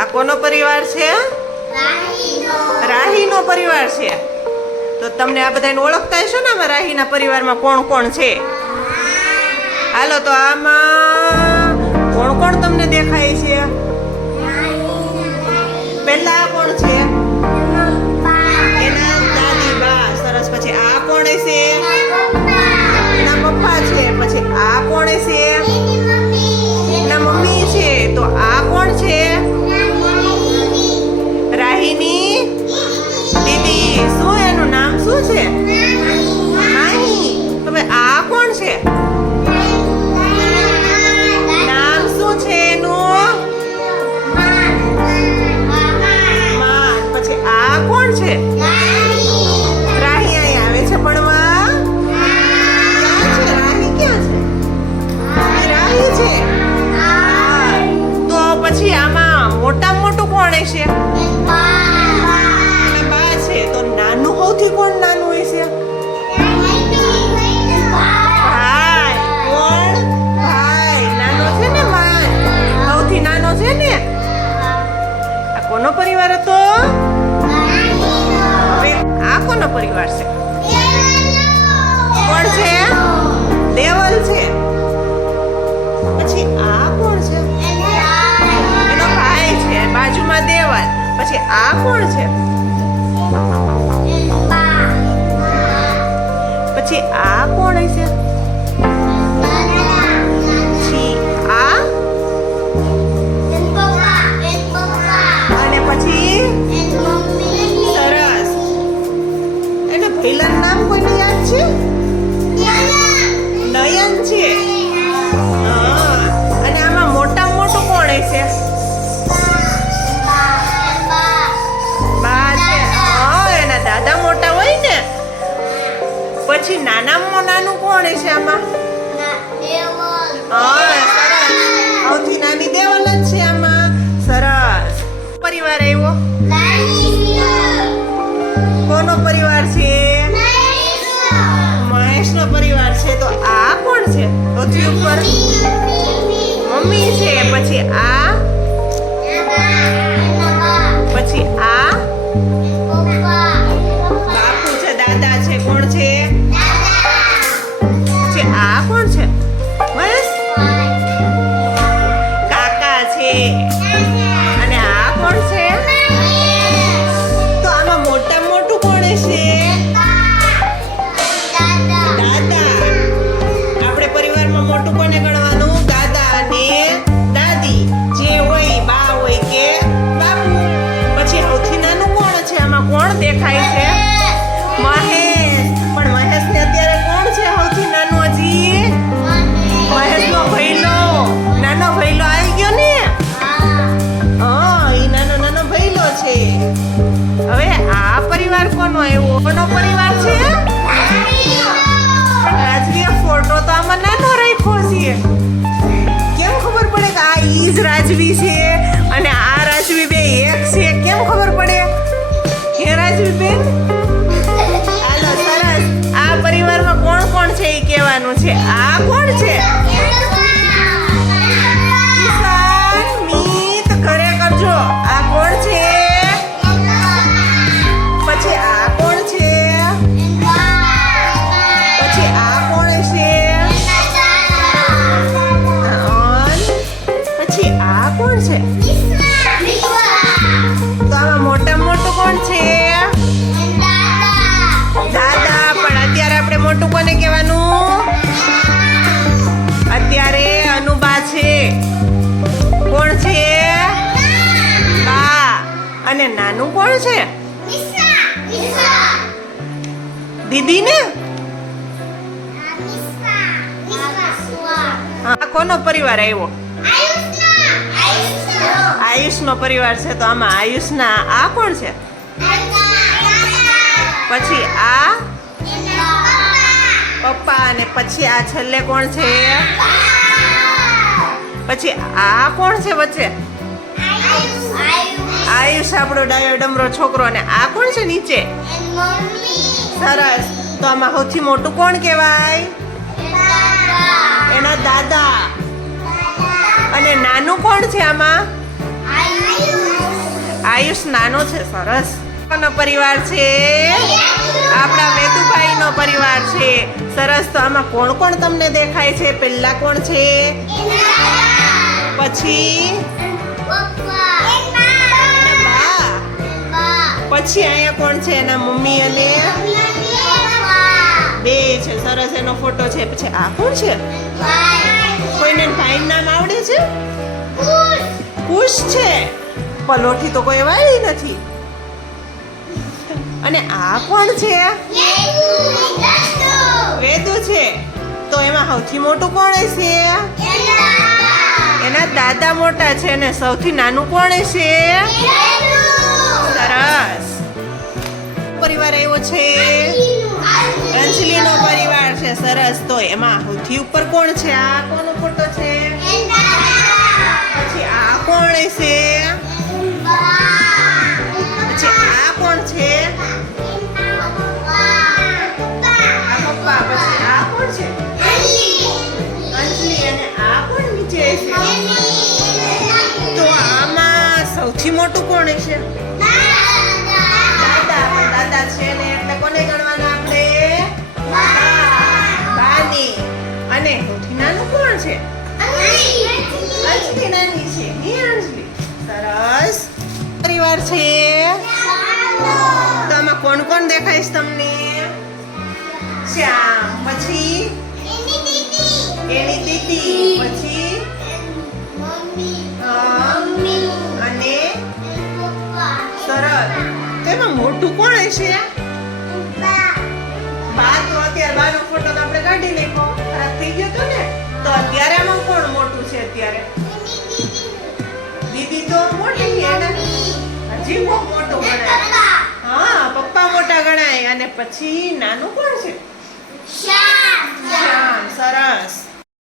આ કોનો પરિવાર છે? રાહીનો પરિવાર છે. તો તમને આ બધાને ઓળખતા હશો ને આમાં રાહીના પરિવારમાં કોણ કોણ છે? હાલો, તો આમાં કોણ કોણ તમને દેખાય છે? પહેલા આ કોણ છે? એના દાદી બા સરસ, પછી આ કોણ છે? એના પપ્પા છે. પછી આ કોણ છે? શું છે? નાની. હવે આ કોણ છે? નામ શું છે એનું? પછી આ કોણ છે? કોનો પરિવાર હતો? આ કોનો પરિવાર છે? કોણ છે? દેવલ છે? પછી આ કોણ છે? એનો ભાઈ છે બાજુમાં દેવલ. પછી આ કોણ છે? પછી આ કોણ હશે? પછી આ? એના નામ કોઈને યાદ છે? નયન. છે? હા. અને આમાં મોટા મોટું કોણ છે? બા છે. હા એના દાદા મોટા હોય ને. પછી નાનામાં નાનું કોણ છે આમાં? છે. પૃથ્વી ઉપર. મમ્મી છે પછી આ પરિવાર કોનો આવ્યો? કોનો પરિવાર છે? રાજવીએ ફોટો તો આમાં નાનો રાખ્યો છે. કેમ ખબર પડે કે આ ઈ જ રાજવી છે અને આ રાજવી બે એક છે? કેમ ખબર પડે? આમાં મોટા મોટું કોણ છે? દાદા. પણ અત્યારે આપણે મોટું કોને કહેવાનું? અત્યારે અનુબા છે. કોણ છે? બા. અને નાનું કોણ છે? દીદી ને? કોનો પરિવાર આવ્યો? આયુષનો પરિવાર છે તો આમાં આયુષના આ કોણ છે? પછી આ પપ્પા અને પછી આ છેલ્લે કોણ છે? પછી આ કોણ છે વચ્ચે? આયુષ આપણો ડાયો ડમરો છોકરો અને આ કોણ છે નીચે? સરસ. તો આમાં સૌથી મોટું કોણ કહેવાય? નાનું કોણ છે આમાં? આયુષ. નાનો છે સરસ. નો પરિવાર છે. આપણા વેદુભાઈનો પરિવાર છે. સરસ તો આમાં કોણ કોણ તમને દેખાય છે? પેલા કોણ છે? પછી? પછી અહીંયા કોણ છે? એના મમ્મી અને બે છે. સરસ એનો ફોટો છે. પછી આ કોણ છે? કોઈને ભાઈ નામ આવડે છે? ખુશ છે. પલોઠી તો કોઈ વાળી નથી. અને આ કોણ છે? વેદુ છે. તો એમાં સૌથી મોટું કોણ છે? એના દાદા મોટા છે અને સૌથી નાનું કોણ છે? સરસ. પરિવાર એવો છે. અંજલિનો પરિવાર છે, સરસ. તો એમાં સૌથી ઉપર કોણ છે? આ કોનો ફોટો છે? પછી આ કોણ છે પછી આ કોણ છે? આ પપ્પા, પછી આ કોણ છે? આ કોણ તો આમાં સૌથી મોટું કોણ છે દાદા. દાદા છે ને, એટલે કોને ગણવાના? અને સૌથી નાનું કોણ છે? અંજલિ નાની છે. હે, અંજલિ? સરસ. પરિવાર છે. તો આમાં કોણ કોણ દેખાય છે તમને? શ્યામ. પછી? એની દીદી. પછી? સરસ. તો મોટું કોણ હશે? બા. તો અત્યારે બાનો ફોટો આપણે કાઢી થઈ ગયો તો ને તો અત્યારે આમાં કોણ મોટું છે અત્યારે? દીદી તો મોટી એને હજી કોક મોટું ગણાય. હા પપ્પા મોટા ગણાય. અને પછી નાનું કોણ છે? શ્યામ સરસ.